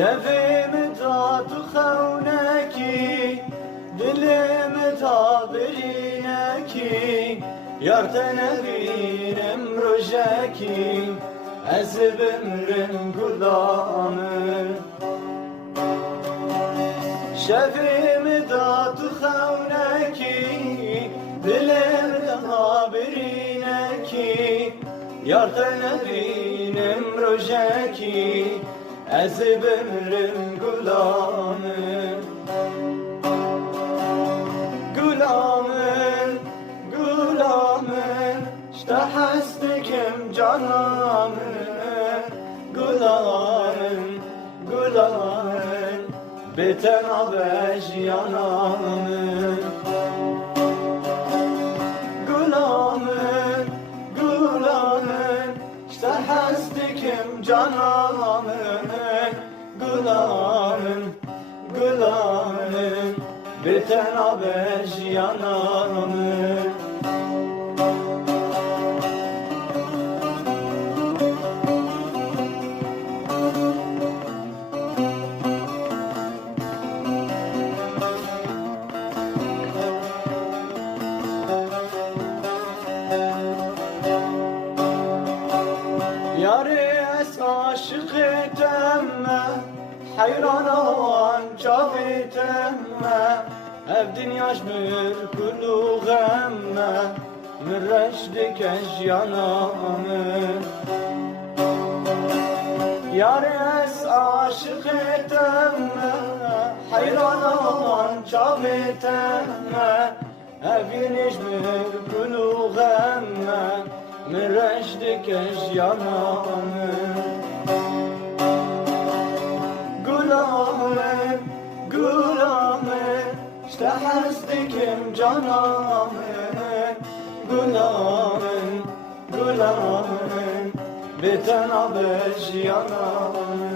شفیم تا تو خونکی دلم تا برینکی یارت نبینم روشکی از بمرم گلامه شفیم تا تو خونکی دلم تا برینکی یارت نبینم روشکی از بمرم گلامه گلامه گلامه شته هستکم جانامه گلامه گلامه به تنابش یانامه گلامه گلامه شته هستکم جانامه گلامه گلامه به تنابش یانامه یاری از عاشقتم حیرانان جاویتم اف دنیاش بر کلو غم من رشدکش یانامه یاری از عاشقتم حیرانان جاویتم اف دنیاش بر کلو غم من رشدکش یانامه گلامه گلامه شته هستکم جانامه گلامه گلامه به تنابش یانامه